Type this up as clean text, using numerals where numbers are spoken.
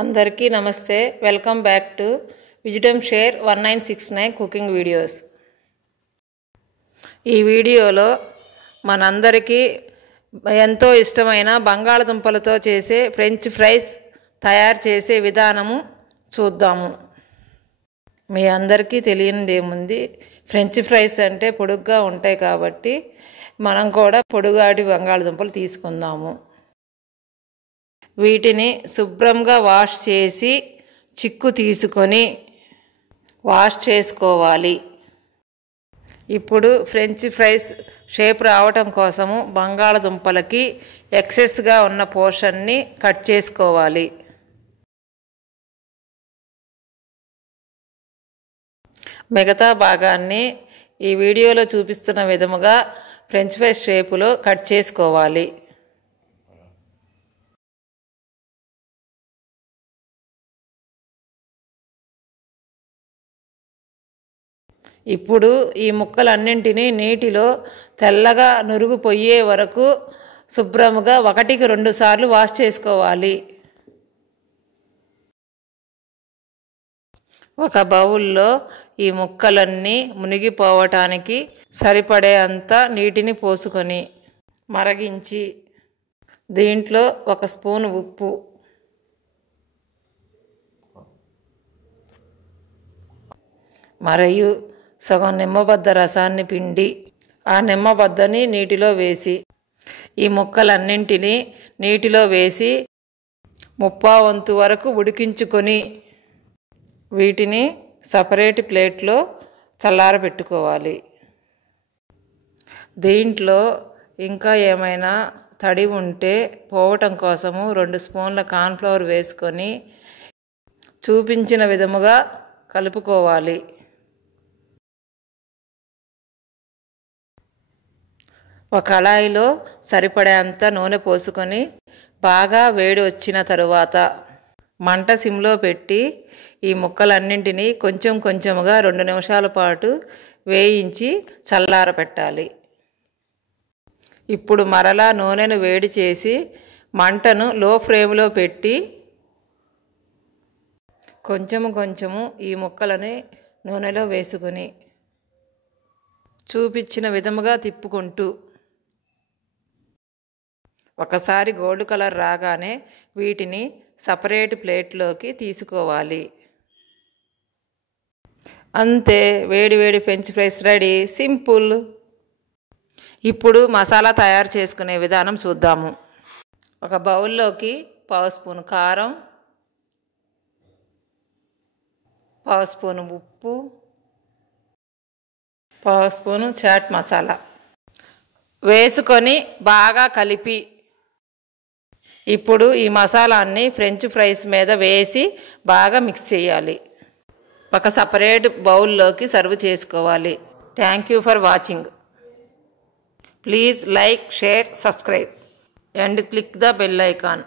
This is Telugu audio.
అందరికీ నమస్తే. Welcome back to wisdom share 1969 cooking videos. ఈ వీడియోలో మనందరికీ ఎంతో ఇష్టమైన బంగాళదుంపలతో చేసే ఫ్రెంచ్ ఫ్రైస్ తయారు చేసే విధానము చూద్దాము. మీ అందరికీ తెలియనిది ఏముంది, ఫ్రెంచ్ ఫ్రైస్ అంటే పొడుగ్గా ఉంటాయి కాబట్టి మనం కూడా పొడుగాటి బంగాళదుంపలు తీసుకుందాము. వీటిని శుభ్రంగా వాష్ చేసి చిక్కు తీసుకొని వాష్ చేసుకోవాలి. ఇప్పుడు ఫ్రెంచ్ ఫ్రైస్ షేప్ రావటం కోసము బంగాళదుంపలకి ఎక్సెస్గా ఉన్న పోర్షన్ని కట్ చేసుకోవాలి. మిగతా భాగాన్ని ఈ వీడియోలో చూపిస్తున్న విధముగా ఫ్రెంచ్ ఫ్రైస్ షేపులో కట్ చేసుకోవాలి. ఇప్పుడు ఈ ముక్కలన్నింటినీ నీటిలో తెల్లగా నురుగు పోయే వరకు శుభ్రముగా 1-2 సార్లు వాష్ చేసుకోవాలి. ఒక బౌల్లో ఈ ముక్కలన్నీ మునిగిపోవటానికి సరిపడే అంత నీటిని పోసుకొని మరిగించి దీంట్లో 1 స్పూన్ ఉప్పు, మరియు సగం నిమ్మబద్ద రసాన్ని పిండి ఆ నిమ్మబద్దని నీటిలో వేసి ఈ ముక్కలన్నింటినీ నీటిలో వేసి 1/2 వంతు వరకు ఉడికించుకొని వీటిని సపరేట్ ప్లేట్లో చల్లారబెట్టుకోవాలి. దీంట్లో ఇంకా ఏమైనా తడి ఉంటే పోవటం కోసము 2 స్పూన్ల కార్న్ఫ్లవర్ వేసుకొని చూపించిన విధముగా కలుపుకోవాలి. ఒక కళాయిలో సరిపడేంత నూనె పోసుకొని బాగా వేడి వచ్చిన తరువాత మంట సిమ్లో పెట్టి ఈ ముక్కలన్నింటినీ కొంచెం కొంచెముగా 2 నిమిషాల పాటు వేయించి చల్లారపెట్టాలి. ఇప్పుడు మరలా నూనెను వేడి చేసి మంటను లో ఫ్లేమ్లో పెట్టి కొంచెము ఈ ముక్కలని నూనెలో వేసుకొని చూపించిన విధముగా తిప్పుకుంటూ ఒకసారి గోల్డ్ కలర్ రాగానే వీటిని సపరేట్ ప్లేట్లోకి తీసుకోవాలి. అంతే, వేడి ఫ్రెంచ్ ఫ్రైస్ రెడీ. సింపుల్. ఇప్పుడు మసాలా తయారు చేసుకునే విధానం చూద్దాము. ఒక బౌల్లోకి 1/2 స్పూన్ కారం, 1/2 స్పూన్ ఉప్పు, 1/2 స్పూను చాట్ మసాలా వేసుకొని బాగా కలిపి ఇప్పుడు ఈ మసాలాన్ని ఫ్రెంచ్ ఫ్రైస్ మీద వేసి బాగా మిక్స్ చేయాలి. ఒక సపరేట్ బౌల్లోకి సర్వ్ చేసుకోవాలి. Thank you for watching. Please like, share, subscribe and click the bell icon.